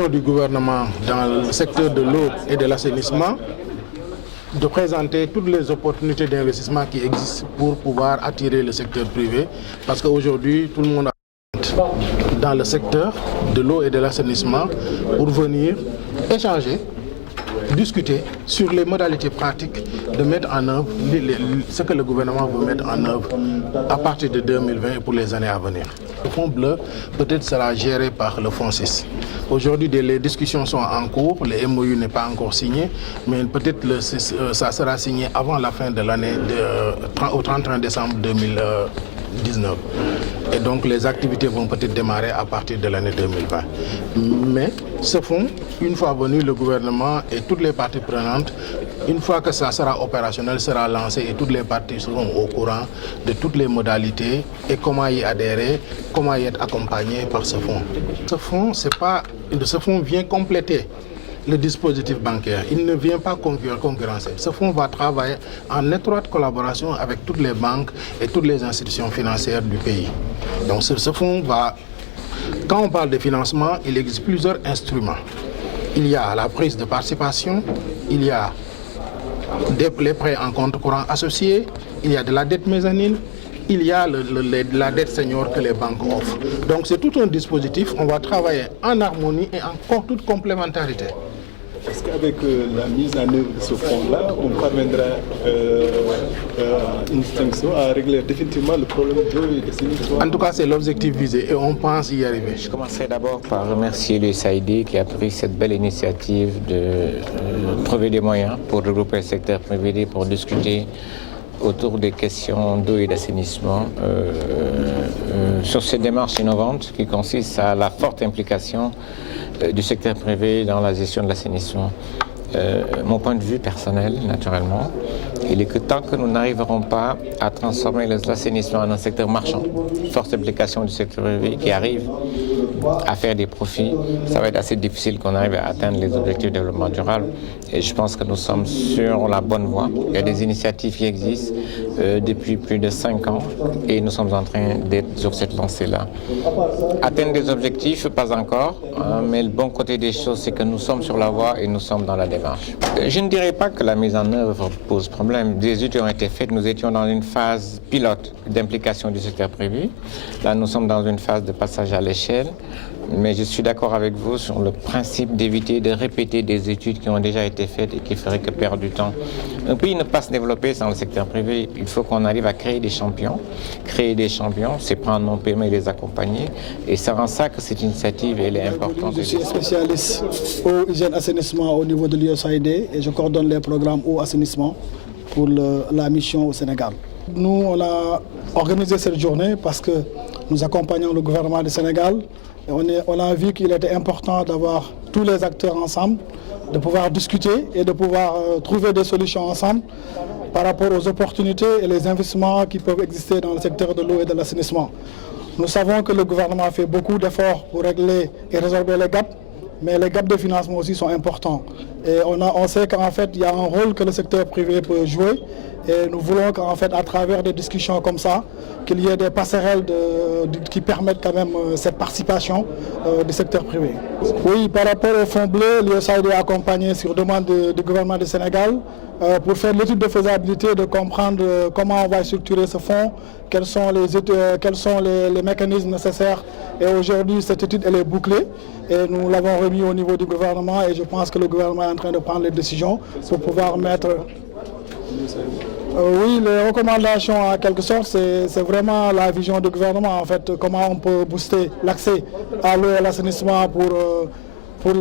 vision du gouvernement dans le secteur de l'eau et de l'assainissement, de présenter toutes les opportunités d'investissement qui existent pour pouvoir attirer le secteur privé, parce qu'aujourd'hui, tout le monde a dans le secteur de l'eau et de l'assainissement pour venir échanger, discuter sur les modalités pratiques de mettre en œuvre ce que le gouvernement veut mettre en œuvre à partir de 2020 et pour les années à venir. Le fonds bleu peut-être sera géré par le fonds 6. Aujourd'hui, les discussions sont en cours, le MOU n'est pas encore signé, mais peut-être ça sera signé avant la fin de l'année, au 31 décembre 2019. Et donc les activités vont peut-être démarrer à partir de l'année 2020. Mais ce fonds, une fois venu le gouvernement et toutes les parties prenantes, une fois que ça sera opérationnel, sera lancé et toutes les parties seront au courant de toutes les modalités et comment y adhérer, comment y être accompagné par ce fonds. Ce fonds vient compléter le dispositif bancaire. Il ne vient pas concurrencer. Ce fonds va travailler en étroite collaboration avec toutes les banques et toutes les institutions financières du pays. Donc ce fonds va, quand on parle de financement, il existe plusieurs instruments. Il y a la prise de participation, il y a les prêts en compte courant associés, il y a de la dette mezzanine, il y a la dette senior que les banques offrent. Donc c'est tout un dispositif, on va travailler en harmonie et en toute complémentarité. Est-ce qu'avec la mise en œuvre de ce fonds-là, on parviendra à régler définitivement le problème d'eau et d'assainissement? En tout cas, c'est l'objectif visé et on pense y arriver. Je commencerai d'abord par remercier l'USAID qui a pris cette belle initiative de trouver des moyens pour regrouper le secteur privé pour discuter autour des questions d'eau et d'assainissement sur cette démarche innovante qui consiste à la forte implication du secteur privé dans la gestion de l'assainissement. Mon point de vue personnel, naturellement, il est que tant que nous n'arriverons pas à transformer l'assainissement en un secteur marchand, forte implication du secteur privé qui arrive à faire des profits, ça va être assez difficile qu'on arrive à atteindre les objectifs de développement durable. Et je pense que nous sommes sur la bonne voie. Il y a des initiatives qui existent depuis plus de 5 ans et nous sommes en train d'être sur cette lancée-là. Atteindre des objectifs, pas encore, mais le bon côté des choses, c'est que nous sommes sur la voie et nous sommes dans la démarche. Je ne dirais pas que la mise en œuvre pose problème. Des études ont été faites, nous étions dans une phase pilote d'implication du secteur privé. Là, nous sommes dans une phase de passage à l'échelle. Mais je suis d'accord avec vous sur le principe d'éviter de répéter des études qui ont déjà été faites et qui feraient que perdre du temps. Un pays ne peut pas se développer sans le secteur privé. Il faut qu'on arrive à créer des champions. Créer des champions, c'est prendre nos PME et les accompagner. Et c'est en ça que cette initiative elle est importante. Je suis spécialiste eau, hygiène, assainissement au niveau de l'USAID et je coordonne les programmes eau, assainissement pour la mission au Sénégal. Nous, on a organisé cette journée parce que nous accompagnons le gouvernement du Sénégal. On a vu qu'il était important d'avoir tous les acteurs ensemble, de pouvoir discuter et de pouvoir trouver des solutions ensemble par rapport aux opportunités et les investissements qui peuvent exister dans le secteur de l'eau et de l'assainissement. Nous savons que le gouvernement fait beaucoup d'efforts pour régler et résorber les gaps, mais les gaps de financement aussi sont importants. Et on sait qu'en fait, il y a un rôle que le secteur privé peut jouer. Et nous voulons qu'en fait, à travers des discussions comme ça, qu'il y ait des passerelles qui permettent quand même cette participation du secteur privé. Oui, par rapport au fonds bleu, l'USAID est accompagné sur demande du gouvernement du Sénégal pour faire l'étude de faisabilité, de comprendre comment on va structurer ce fonds, quels sont les mécanismes nécessaires. Et aujourd'hui, cette étude elle est bouclée et nous l'avons remis au niveau du gouvernement et je pense que le gouvernement est en train de prendre les décisions pour pouvoir mettre... Oui, les recommandations en quelque sorte, c'est vraiment la vision du gouvernement en fait, comment on peut booster l'accès à l'eau et à l'assainissement pour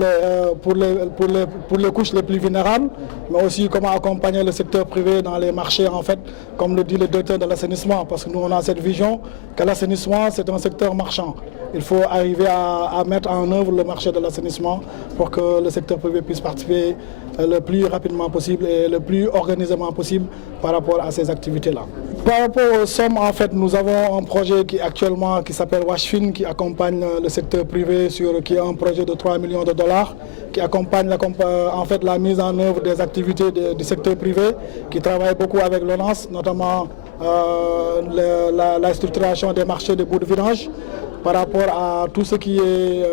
les couches les plus vulnérables, mais aussi comment accompagner le secteur privé dans les marchés en fait, comme le dit le directeur de l'assainissement, parce que nous on a cette vision que l'assainissement c'est un secteur marchand. Il faut arriver à mettre en œuvre le marché de l'assainissement pour que le secteur privé puisse participer le plus rapidement possible et le plus organisément possible par rapport à ces activités-là. Par rapport aux sommes, en fait, nous avons un projet qui s'appelle WashFin, qui accompagne le secteur privé qui est un projet de 3 millions de dollars, qui accompagne en fait, la mise en œuvre des activités du secteur privé, qui travaille beaucoup avec l'ONAS, notamment la structuration des marchés de bouts de vidange, par rapport à tout ce qui est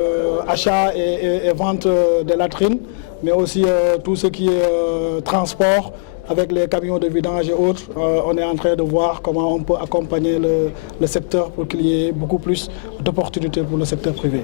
achat et vente des latrines, mais aussi tout ce qui est transport avec les camions de vidange et autres. On est en train de voir comment on peut accompagner le secteur pour qu'il y ait beaucoup plus d'opportunités pour le secteur privé.